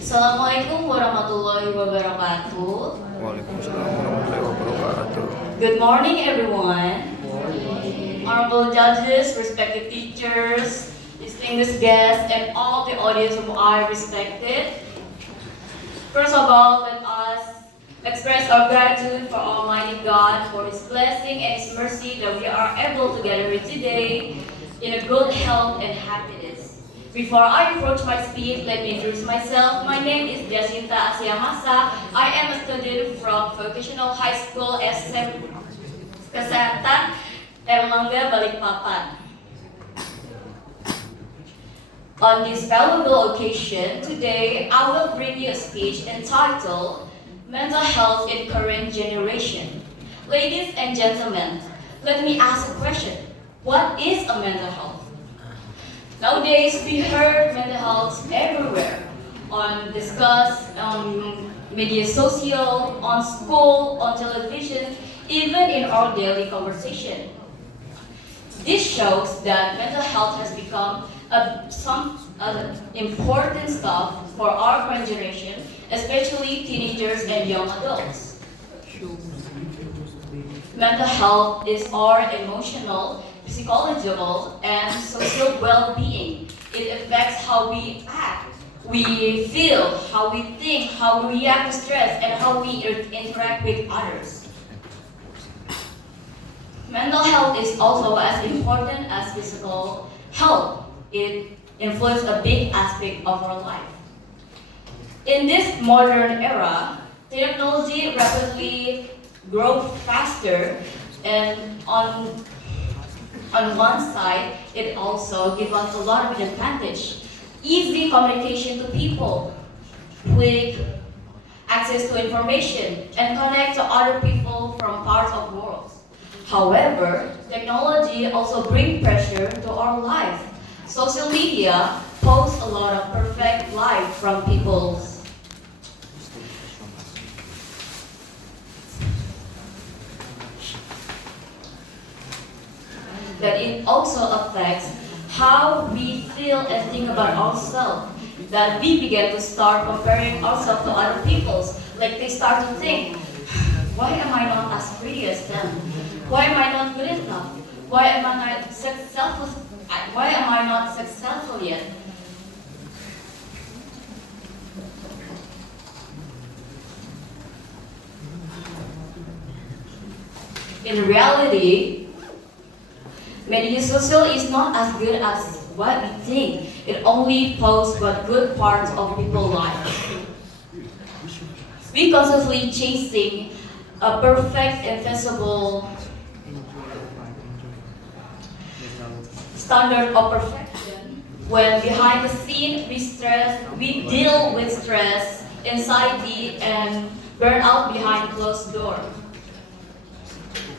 Assalamualaikum warahmatullahi wabarakatuh. Waalaikumsalam warahmatullahi wabarakatuh. Good morning, everyone. Honorable judges, respected teachers, distinguished guests, and all the audience whom I respected. First of all, let us express our gratitude for Almighty God for His blessing and His mercy that we are able to gather here today in a good health and happiness. Before I approach my speech, let me introduce myself. My name is Jacinta Amasha. I am a student from Vocational High School SMK Kesehatan Airlangga, Balikpapan. On this valuable occasion, today I will bring you a speech entitled Mental Health in Current Generation. Ladies and gentlemen, let me ask a question. What is a mental health? Nowadays, we heard mental health everywhere, on media social, on school, on television, even in our daily conversation. This shows that mental health has become some important stuff for our current generation, especially teenagers and young adults. Mental health is our emotional, psychological, and social well-being. It affects how we act, we feel, how we think, how we react to stress, and how we interact with others. Mental health is also as important as physical health. It influences a big aspect of our life. In this modern era, technology rapidly grows faster, and on one side, it also gives us a lot of advantage. Easy communication to people, quick access to information, and connect to other people from parts of the world. However, technology also brings pressure to our life. Social media posts a lot of perfect life from people's that it also affects how we feel and think about ourselves. That we begin to start comparing ourselves to other people's. Like they start to think, why am I not as pretty as them? Why am I not good enough? Why am I not successful? Why am I not successful yet? In reality, media social is not as good as what we think. It only posts but good parts of people's lives. We constantly chasing a perfect and feasible standard of perfection. When behind the scene we deal with stress, anxiety, and burnout behind closed doors.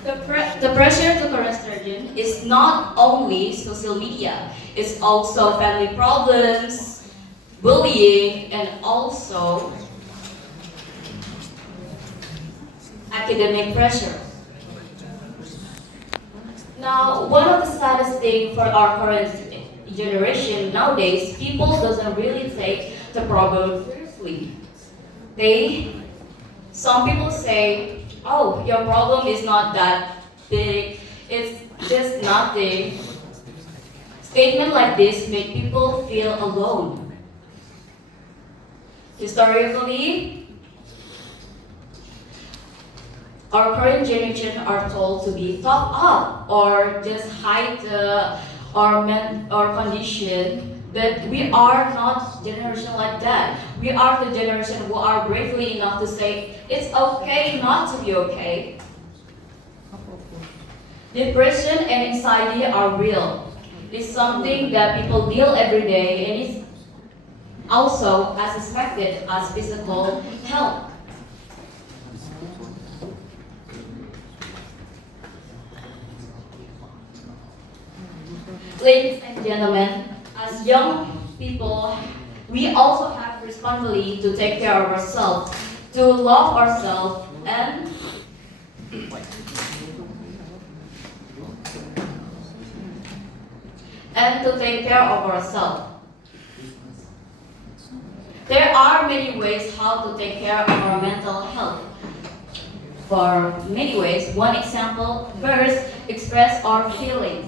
The pressure to current surgeon is not only social media, it's also family problems, bullying, and also academic pressure. Now, one of the saddest things for our current generation nowadays, people doesn't really take the problem seriously. Some people say, oh, your problem is not that big, it's just nothing. Statements like this make people feel alone. Historically, our current generation are told to be tough up or just hide our condition, but we are not generation like that. We are the generation who are bravely enough to say it's okay not to be okay. Depression and anxiety are real. It's something that people deal every day, and it's also as expected as physical health. Ladies and gentlemen, as young people, we also have responsibility to take care of ourselves, to love ourselves, and to take care of ourselves. There are many ways how to take care of our mental health. For many ways, one example, first, express our feelings.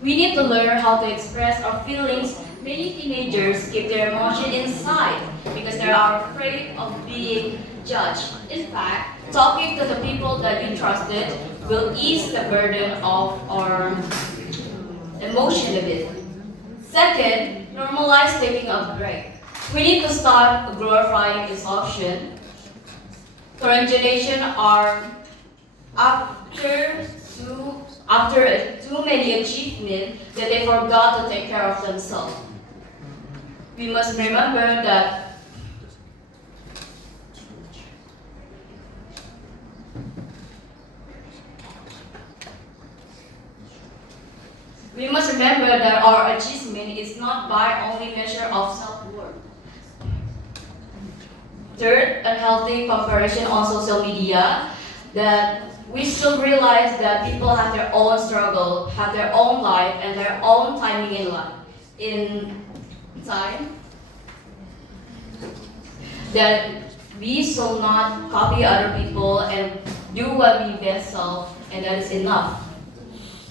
We need to learn how to express our feelings. Many teenagers keep their emotion inside because they are afraid of being judged. In fact, talking to the people that you trusted will ease the burden of our emotion a bit. Second, normalize taking a break. We need to start glorifying exhaustion. Current generation are after too many achievements that they forgot to take care of themselves. We must remember that our achievement is not by only measure of self-worth. Third, unhealthy comparison on social media, that we should realize that people have their own struggle, have their own life, and their own timing in life. In time, that we shall not copy other people and do what we best self, and that is enough.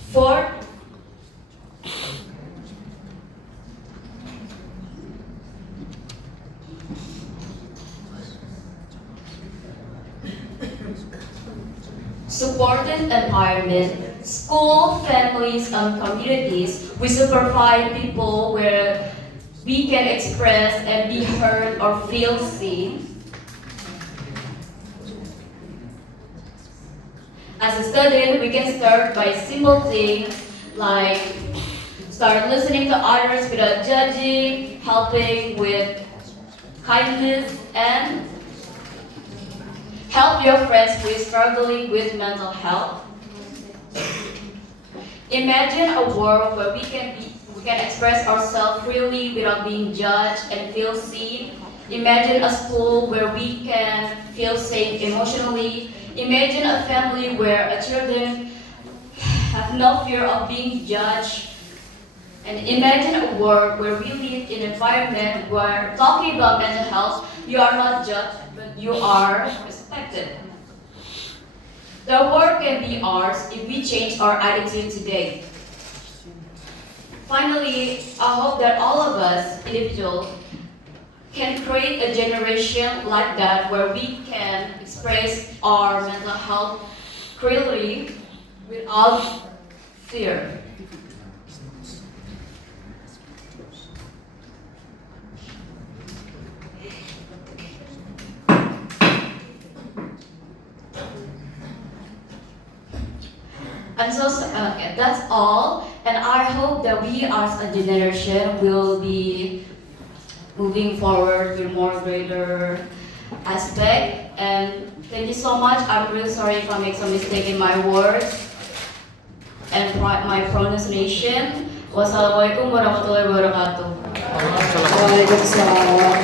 Fourth, supported environment, school, families, and communities. We should provide people where we can express and be heard or feel seen. As a student, we can start by simple things like start listening to others without judging, helping with kindness, and help your friends who is struggling with mental health. Imagine a world where we can express ourselves freely without being judged and feel seen. Imagine a school where we can feel safe emotionally. Imagine a family where children have no fear of being judged. And imagine a world where we live in an environment where talking about mental health, you are not judged, but you are respected. The world can be ours if we change our attitude today. Finally, I hope that all of us, individuals, can create a generation like that where we can express our mental health freely without fear. And so that's all, and I hope that we as a generation will be moving forward with more greater aspect. And thank you so much. I'm really sorry if I make some mistake in my words and my pronunciation. Wassalamualaikum warahmatullahi wabarakatuh. Waalaikumsalam.